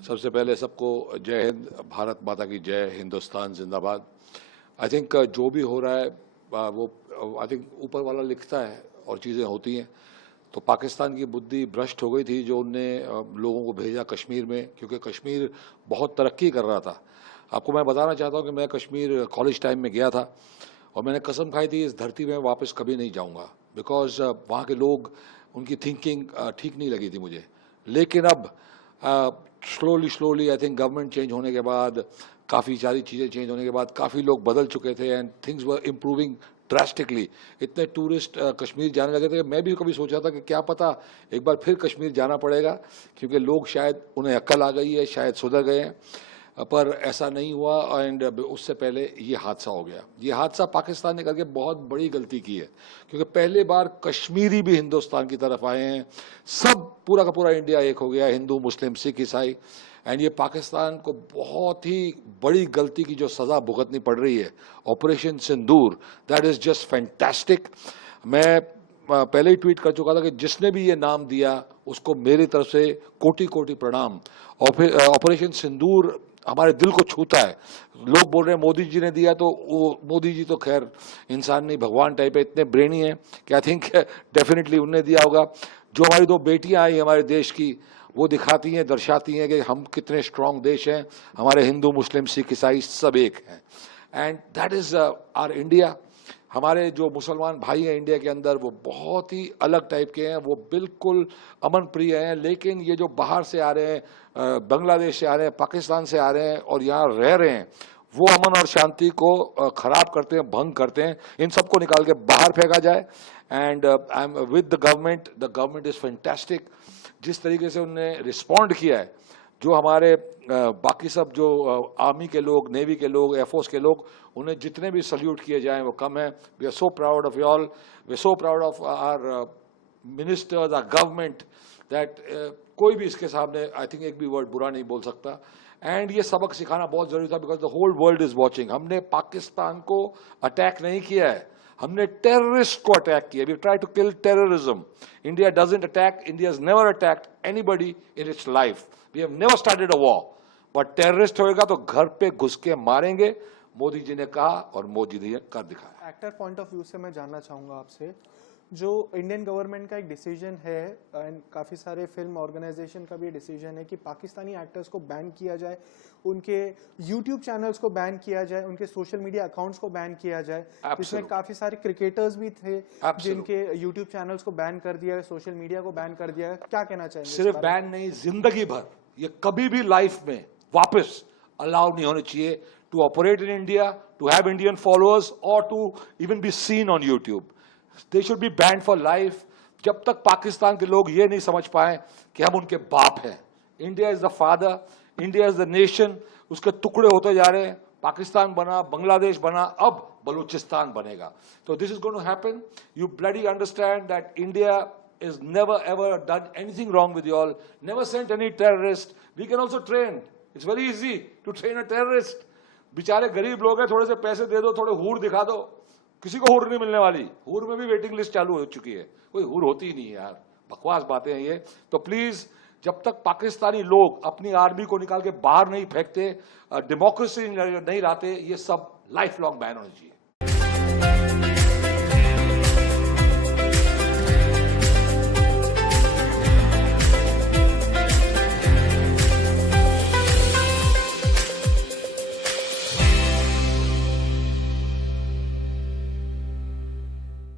सबसे पहले सबको जय हिंद, भारत माता की जय, हिंदुस्तान जिंदाबाद। आई थिंक जो भी हो रहा है वो आई थिंक ऊपर वाला लिखता है और चीज़ें होती हैं। तो पाकिस्तान की बुद्धि भ्रष्ट हो गई थी जो उनने लोगों को भेजा कश्मीर में, क्योंकि कश्मीर बहुत तरक्की कर रहा था। आपको मैं बताना चाहता हूँ कि मैं कश्मीर कॉलेज टाइम में गया था और मैंने कसम खाई थी इस धरती में वापस कभी नहीं जाऊँगा, बिकॉज वहाँ के लोग, उनकी थिंकिंग ठीक नहीं लगी थी मुझे। लेकिन अब slowly I think government change होने के बाद, काफ़ी सारी चीज़ें चेंज होने के बाद काफ़ी लोग बदल चुके थे and things were improving drastically. इतने टूरिस्ट कश्मीर जाने लगे थे, मैं भी कभी सोचा था कि क्या पता एक बार फिर कश्मीर जाना पड़ेगा, क्योंकि लोग शायद उन्हें अक्ल आ गई है, शायद सुधर गए हैं। पर ऐसा नहीं हुआ एंड उससे पहले ये हादसा हो गया। ये हादसा पाकिस्तान ने करके बहुत बड़ी गलती की है, क्योंकि पहले बार कश्मीरी भी हिंदुस्तान की तरफ आए हैं। सब पूरा का पूरा इंडिया एक हो गया, हिंदू मुस्लिम सिख ईसाई। एंड ये पाकिस्तान को बहुत ही बड़ी गलती की जो सज़ा भुगतनी पड़ रही है, operation Sindoor, that is just fantastic. मैं पहले ही ट्वीट कर चुका था कि जिसने भी ये नाम दिया उसको मेरी तरफ से कोटि कोटि प्रणाम। ऑपरेशन सिंदूर हमारे दिल को छूता है। लोग बोल रहे हैं मोदी जी ने दिया, तो वो मोदी जी तो खैर इंसान नहीं भगवान टाइप है, इतने ब्रेनी हैं कि आई थिंक डेफिनेटली उनने दिया होगा। जो हमारी दो बेटियां आई हमारे देश की, वो दिखाती हैं, दर्शाती हैं कि हम कितने स्ट्रांग देश हैं। हमारे हिंदू मुस्लिम सिख ईसाई सब एक हैं and that is our India. हमारे जो मुसलमान भाई हैं इंडिया के अंदर, वो बहुत ही अलग टाइप के हैं, वो बिल्कुल अमन प्रिय हैं। लेकिन ये जो बाहर से आ रहे हैं, बांग्लादेश से आ रहे हैं, पाकिस्तान से आ रहे हैं और यहाँ रह रहे हैं, वो अमन और शांति को खराब करते हैं, भंग करते हैं। इन सबको निकाल के बाहर फेंका जाए and I am with the government is fantastic. जिस तरीके से उन्होंने रिस्पॉन्ड किया है, जो हमारे बाकी सब जो आर्मी के लोग, नेवी के लोग, एयरफोर्स के लोग, उन्हें जितने भी सल्यूट किए जाएं वो कम है। We are so proud of you all, we are so proud of our ministers, our government, that कोई भी इसके सामने आई थिंक एक भी वर्ड बुरा नहीं बोल सकता। एंड ये सबक सिखाना बहुत जरूरी था, because the whole world is watching. हमने पाकिस्तान को अटैक नहीं किया है, हमने टेररिस्ट को अटैक किया। We try to kill terrorism. India doesn't attack, India has never attacked anybody in its life. We have never started a war, but terrorist होएगा तो घर पे घुस के मारेंगे, मोदी जी ने कहा और मोदी जी ने कर दिखाया। एक्टर पॉइंट ऑफ व्यू से मैं जानना चाहूंगा आपसे, जो इंडियन गवर्नमेंट का एक डिसीजन है एंड काफ़ी सारे फिल्म ऑर्गेनाइजेशन का भी डिसीजन है कि पाकिस्तानी एक्टर्स को बैन किया जाए, उनके यूट्यूब चैनल्स को बैन किया जाए, उनके सोशल मीडिया अकाउंट्स को बैन किया जाए, जिसमें काफ़ी सारे क्रिकेटर्स भी थे जिनके यूट्यूब चैनल्स को बैन कर दिया, सोशल मीडिया को बैन कर दिया। क्या कहना चाहेंगे? सिर्फ बैन नहीं, जिंदगी भर ये कभी भी लाइफ में वापस अलाउ नहीं होने चाहिए to operate in India, to have Indian followers और to even be seen on YouTube. They should be banned for life, जब तक पाकिस्तान के लोग ये नहीं समझ पाए कि हम उनके बाप हैं। India is the father, India is the nation. उसके टुकड़े होते जा रहे हैं, पाकिस्तान बना, बांग्लादेश बना, अब बलूचिस्तान बनेगा। तो this is going to happen. You bloody understand that India is never ever done anything wrong with you all, never sent any terrorist. We can also train, it's very easy to train a terrorist. बेचारे गरीब लोग हैं, थोड़े से पैसे दे दो, थोड़े हूर दिखा दो, किसी को हूर नहीं मिलने वाली। हूर में भी वेटिंग लिस्ट चालू हो चुकी है, कोई हूर होती ही नहीं है यार, बकवास बातें हैं ये। तो प्लीज, जब तक पाकिस्तानी लोग अपनी आर्मी को निकाल के बाहर नहीं फेंकते, डेमोक्रेसी नहीं लाते, ये सब लाइफ लॉन्ग बैन होनी चाहिए।